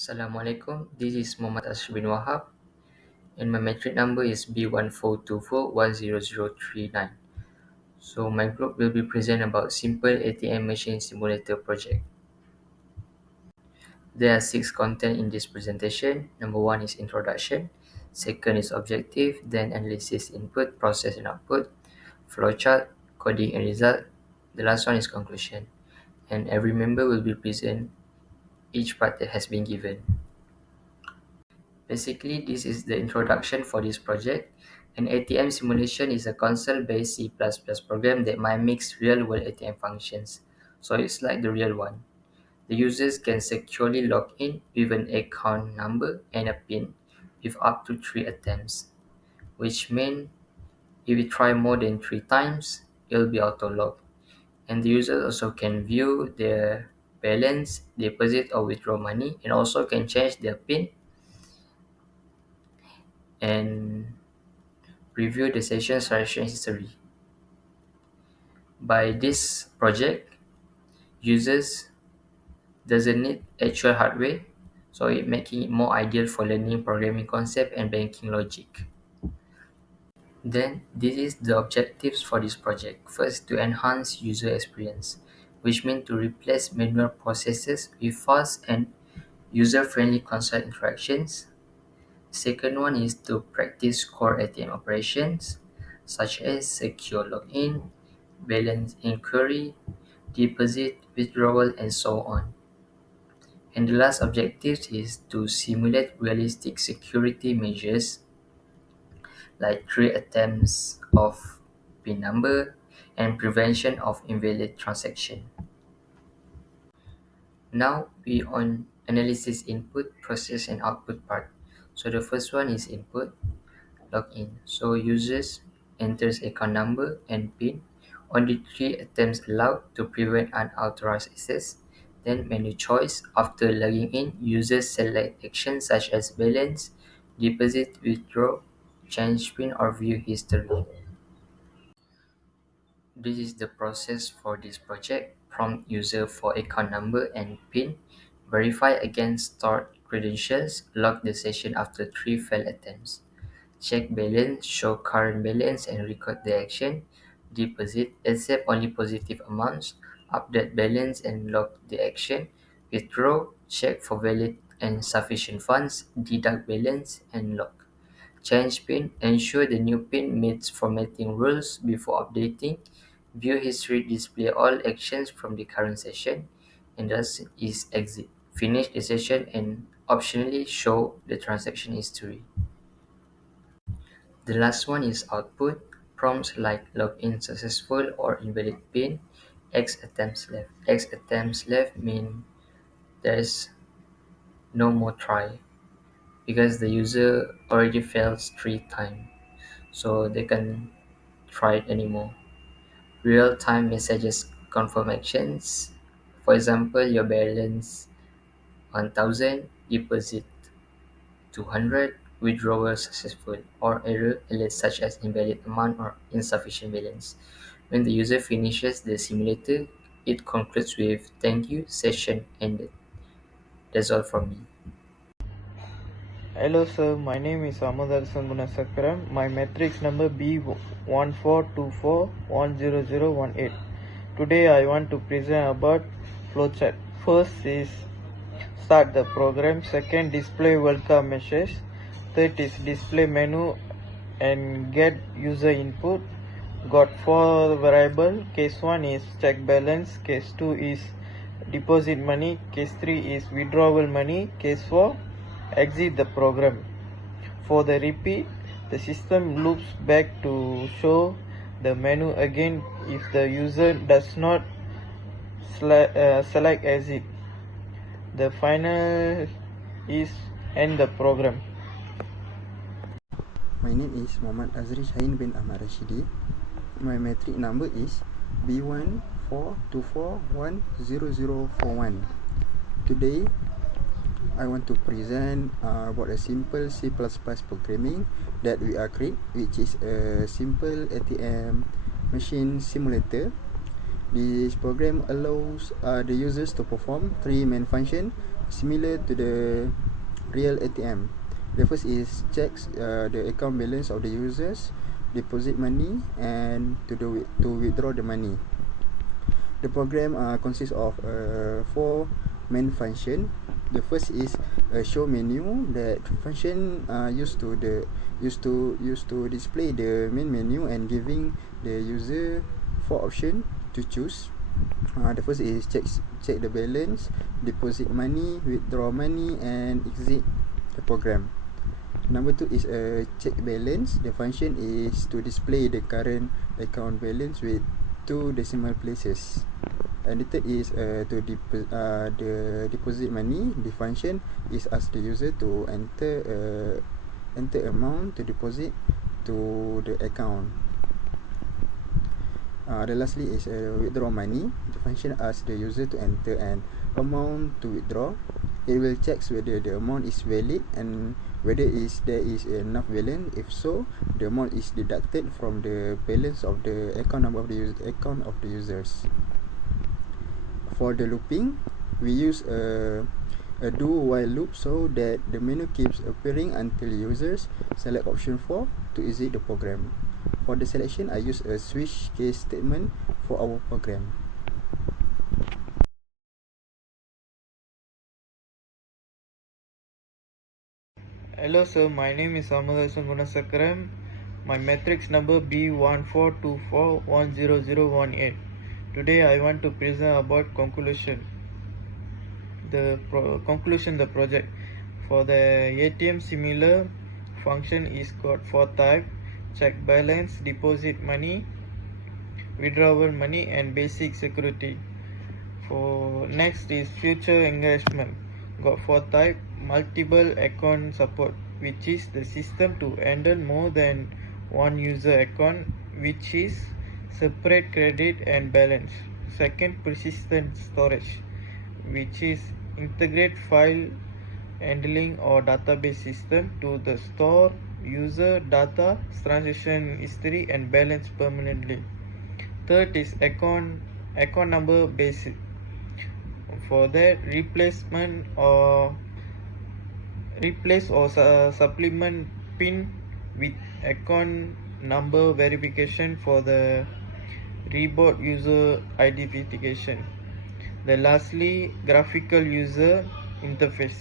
Assalamualaikum. This is Muhammad ASRI bin WAHAB and my metric number is B1424100039. So my group will be present about simple ATM machine simulator project. There are 6 content in this presentation. Number 1 is introduction, second is objective, then analysis input, process and output, flowchart, coding and result. The last one is conclusion. And every member will be present each part that has been given. Basically, this is the introduction for this project. An ATM simulation is a console-based C++ program that mimics real-world ATM functions, so it's like the real one. The users can securely log in with an account number and a PIN with up to 3 attempts, which means if you try more than 3 times, it'll be auto-logged. And the user also can view their balance, deposit or withdraw money, and also can change their PIN and review the session's transaction history. By this project, users doesn't need actual hardware, so it making it more ideal for learning programming concept and banking logic. Then, this is the objectives for this project. First, to enhance user experience, which means to replace manual processes with fast and user-friendly console interactions. Second one is to practice core ATM operations, such as secure login, balance inquiry, deposit, withdrawal, and so on. And the last objective is to simulate realistic security measures like 3 attempts of PIN number and prevention of invalid transaction. Now we on analysis input, process, and output part. So the first one is input, login. So users enters account number and PIN. Only 3 attempts allowed to prevent unauthorized access. Then menu choice. After logging in, users select actions such as balance, deposit, withdraw, change PIN or view history. This is the process for this project. Prompt user for account number and PIN. Verify against stored credentials. Log the session after 3 failed attempts. Check balance, show current balance and record the action. Deposit, accept only positive amounts. Update balance and log the action. Withdraw, check for valid and sufficient funds. Deduct balance and log. Change PIN, ensure the new PIN meets formatting rules before updating. View history, display all actions from the current session. And thus is exit. Finish the session and optionally show the transaction history. The last one is output. Prompts like login successful or invalid PIN, X attempts left. X attempts left mean there's no more try because the user already fails 3 times, so they can try it anymore. Real-time messages confirmations. For example, your balance 1000, deposit 200, withdrawal successful, or error alerts such as invalid amount or insufficient balance. When the user finishes the simulator, it concludes with "Thank you, session ended." That's all from me. Hello sir, my name is AMUTHARASAN GUNASAKARAM. My matrix number B1424100018. Today I want to present about flowchart. First is start the program. Second, display welcome message. Third is display menu and get user input. Got 4 variable. Case 1 is check balance. Case 2 is deposit money. Case 3 is withdrawal money. Case 4 exit the program. For the repeat, the system loops back to show the menu again if the user does not select exit. The final is end the program. My name is Muhammad AZRISHAHIN bin Ahmad Rashidi. My metric number is B1424100041. Today, I want to present about a simple C++ programming that we are create, which is a simple ATM machine simulator. This program allows the users to perform 3 main functions. similar to the real ATM. The first is checks the account balance of the users, deposit money, and to withdraw the money. The program consists of 4 main function. The first is a show menu. That function used to display the main menu and giving the user 4 options to choose. The first is check the balance, deposit money, withdraw money, and exit the program. Number 2 is check balance. The function is to display the current account balance with 2 decimal places. And the third is the deposit money. The function is ask the user to enter amount to deposit to the account. The lastly is withdraw money. The function asks the user to enter an amount to withdraw. It will check whether the amount is valid and whether there is enough balance. If so, the amount is deducted from the balance of the account number of the account of the users. For the looping, we use a do while loop so that the menu keeps appearing until users select option 4 to exit the program. For the selection, I use a switch case statement for our program. Hello sir, my name is AMUTHARASAN GUNASAKARAM. My matrix number B1424100018. Today I want to present about conclusion. The project. For the ATM similar function is got 4 type: check balance, deposit money, withdrawal money, and basic security. For next is future engagement, got 4 type: multiple account support, which is the system to handle more than one user account, which is separate credit and balance. Second, persistent storage, which is integrate file handling or database system to the store user data, transaction history, and balance permanently. Third is account number basic. For that, replace or supplement PIN with account number verification for the reboot user identification. The lastly, graphical user interface.